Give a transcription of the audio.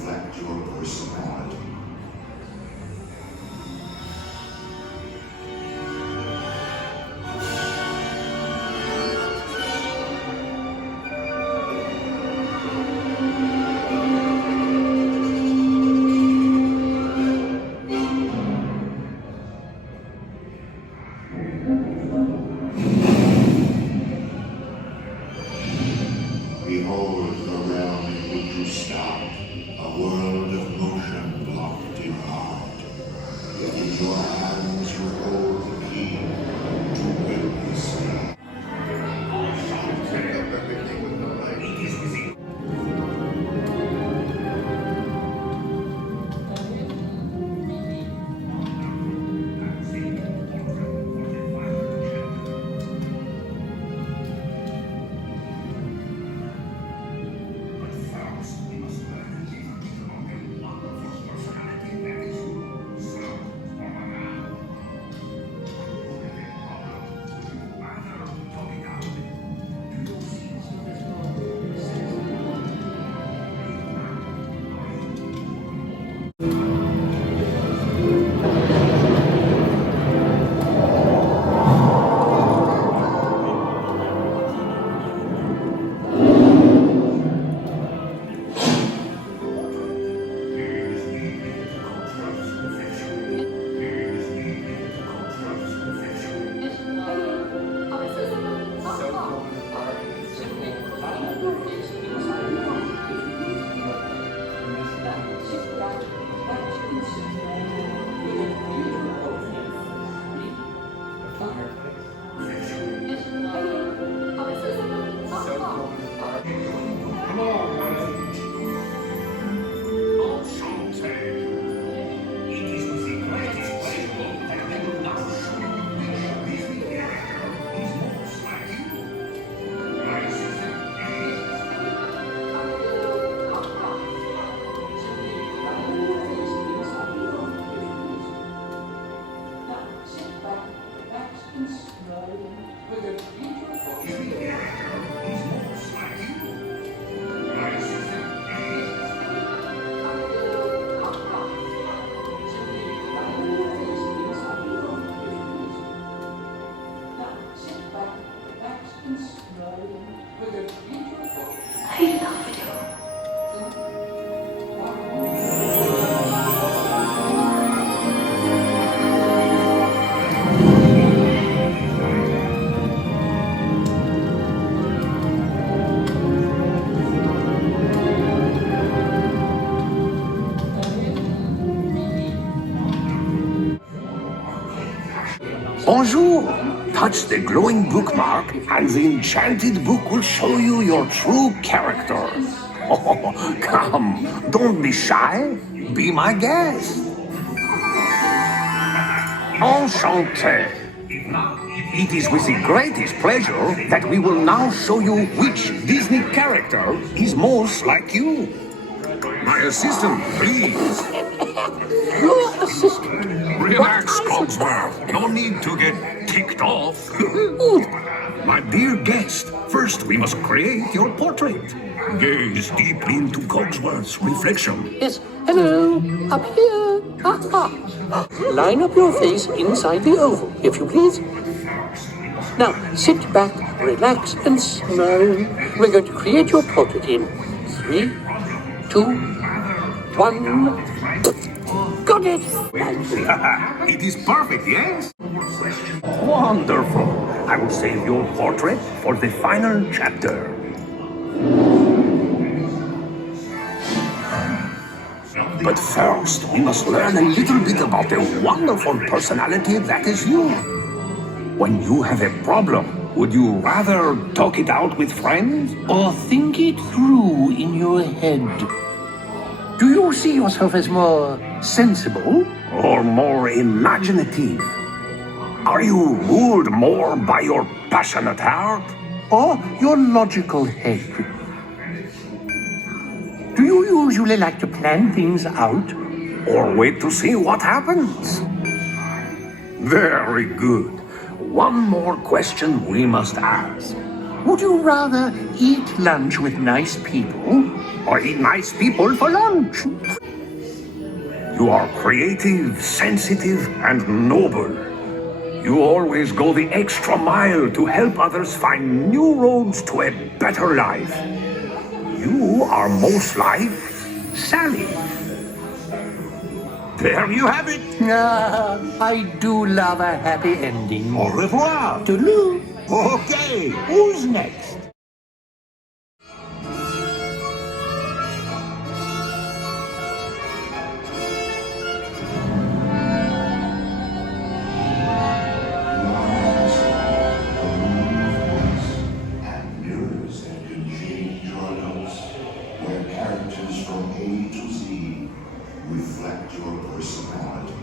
reflect your personality. Behold the realm in which you stand, a world of motion locked in art. Yet in your hands you hold the key to endlessly. Bonjour! Touch the glowing bookmark and the enchanted book will show you your true character. Oh, come, don't be shy. Be my guest. Enchanté. It is with the greatest pleasure that we will now show you which Disney character is most like you. My assistant, please. Your assistant? Relax, Cogsworth. No need to get ticked off. My dear guest, first we must create your portrait. Gaze deeply into Cogsworth's reflection. Yes, hello, up here. Ha. Line up your face inside the oval, if you please. Now, sit back, relax, and smile. We're going to create your portrait in 3, 2, 1. Got it! It is perfect, yes? Wonderful. I will save your portrait for the final chapter. But first, we must learn a little bit about the wonderful personality that is you. When you have a problem, would you rather talk it out with friends? Or think it through in your head. Do you see yourself as more sensible? Or more imaginative? Are you ruled more by your passionate heart? Or your logical head? Do you usually like to plan things out? Or wait to see what happens? Very good. One more question we must ask. Would you rather eat lunch with nice people or eat nice people for lunch. You are creative, sensitive, and noble. You always go the extra mile to help others find new roads to a better life. You are most like Sally. There you have it. I do love a happy ending. Au revoir. Toodaloo. Okay, who's next? And mirrors that can change your looks, where characters from A to Z reflect your personality.